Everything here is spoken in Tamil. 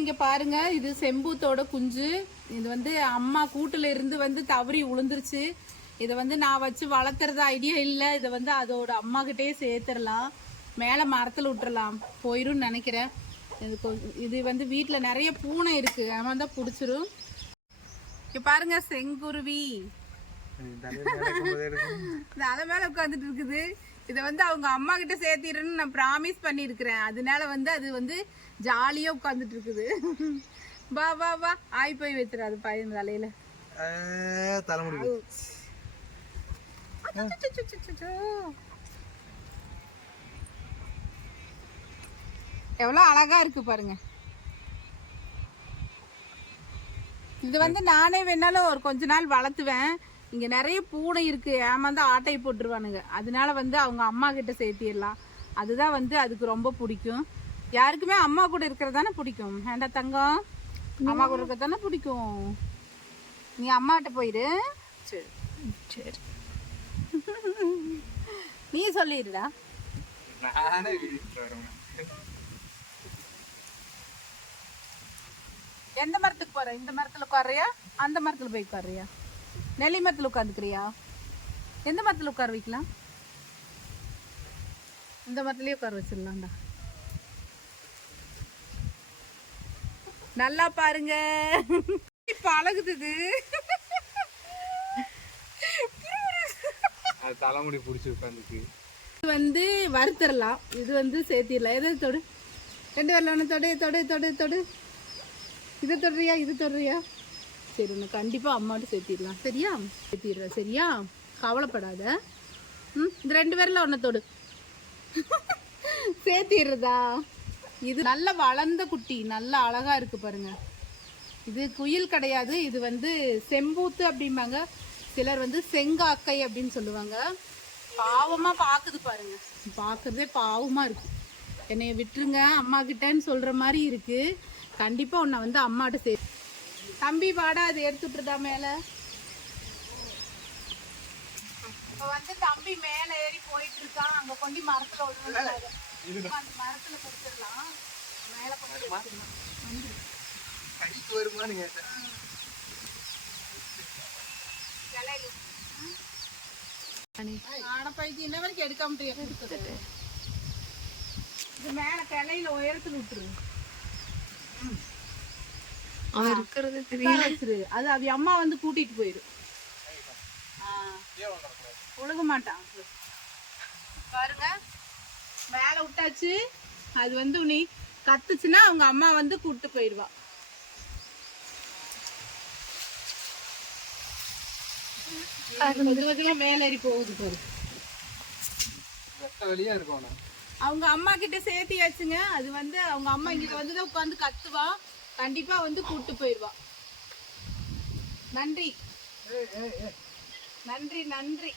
இங்க பாருங்க, இது செம்பூத்தோட குஞ்சு. இது வந்து அம்மா கூட்டுல இருந்து வந்து தவறி உளுந்துருச்சு. இதை வந்து நான் வச்சு வளர்த்துறது ஐடியா இல்லை. இதை வந்து அதோட அம்மா கிட்டே சேர்த்துடலாம், மேலே மரத்தில் விட்டுறலாம், போயிரும் நினைக்கிறேன். இது வந்து வீட்டில் நிறைய பூனை இருக்கு, அவன் தான் பிடிச்சிரும். இங்க பாருங்க செங்குருவி தலை மேல உட்காந்துட்டு இருக்குது. இதை வந்து அவங்க அம்மா கிட்ட சேர்த்திடணும்னு நான் ப்ராமிஸ் பண்ணியிருக்கிறேன். அதனால வந்து அது வந்து ஜாலியாக உட்காந்துட்டு இருக்குது. வா வா வா, ஆய் போய் வச்சிடாது பையன் தலையில தலைமுடி. எவ்வளோ அழகா இருக்கு பாருங்க. இது வந்து நானே வேணாலும் ஒரு கொஞ்ச நாள் வளர்த்துவேன். இங்க நிறைய பூனை இருக்கு, ஏமாந்து ஆட்டை போட்டுருவானுங்க. அதனால வந்து அவங்க அம்மா கிட்ட சேர்த்திடலாம். அதுதான் வந்து அதுக்கு ரொம்ப பிடிக்கும். யாருக்குமே அம்மா கூட இருக்கிறதானே பிடிக்கும். ஏண்டா தங்கம், அம்மா கூட இருக்கிறதானே பிடிக்கும். நீ அம்மா கிட்ட போயிரு. சரி சரி, நீ சொல்லிடுடா. எந்த மரத்துக்கு போற? இந்த மரத்துல உட்காரியா, அந்த மரத்துல போய் உட்காரியா, நெல்லி மரத்துல உட்காந்துக்கிறியா? எந்த மரத்துல உட்கார வைக்கலாம்? இந்த மரத்துலயே உட்கார வச்சிடலாம்டா. நல்லா பாருங்க, பழகுது. தலைமுடி பிடிச்சி உட்காந்துக்கு. இது வந்து வறுத்தரலாம், இது வந்து சேர்த்திடலாம். எதை தொடு, ரெண்டு வரல ஒன்று தொடு தொடு தொடு தொடு. இதை தொடுறியா, இது தொடுறியா? சரி, ஒன்று கண்டிப்பாக அம்மாட்டு சேர்த்திடலாம். சரியா? சேர்த்திடுறேன் சரியா, கவலைப்படாத. இந்த ரெண்டு பேரில் ஒன்று தொடு. சேர்த்திடுறதா? இது நல்ல வளர்ந்த குட்டி, நல்ல அழகா இருக்கு பாருங்க. இது குயில் கிடையாது, இது வந்து செம்பூத்து அப்படிம்பாங்க. சிலர் வந்து செங்காக்கை அப்படின்னு சொல்லுவாங்க. பாவமா பாக்குது பாருங்க, பாக்குறதே பாவமா இருக்கு. என்னைய விட்டுருங்க அம்மா கிட்டன்னு சொல்ற மாதிரி இருக்கு. கண்டிப்பா உன்னை வந்து அம்மாட்ட சே. தம்பி வாடா, அதை எடுத்துட்டுதா மேல. இப்ப வந்து தம்பி மேல ஏறி போயிட்டு இருக்கான். அங்க கொண்டு மரத்துல விடுவாங்க, அந்த மரத்துல கொடுத்துடலாம். மேல கொண்டு வருமானு இன்ன வரைக்கும் எடுக்காம இது மேல கிளையில உயரத்துல விட்டுரு. அது அவ அம்மா வந்து கூட்டிட்டு போயிரு. ஒழுக மாட்டான் பாருங்க, மேல விட்டாச்சு. அது வந்து நீ கத்துச்சுன்னா அவங்க அம்மா வந்து கூப்பிட்டு போயிடுவா. கொஞ்சம் கொஞ்சமா மேல ஏறி போகுது பாரு. வெளியா இருக்கும், அவங்க அம்மா கிட்ட சேர்த்தியாச்சுங்க. அது வந்து அவங்க அம்மா இங்க வந்துதான் உட்காந்து கத்துவா. கண்டிப்பா வந்து கூட்டு போயிடுவா. நன்றி நன்றி நன்றி.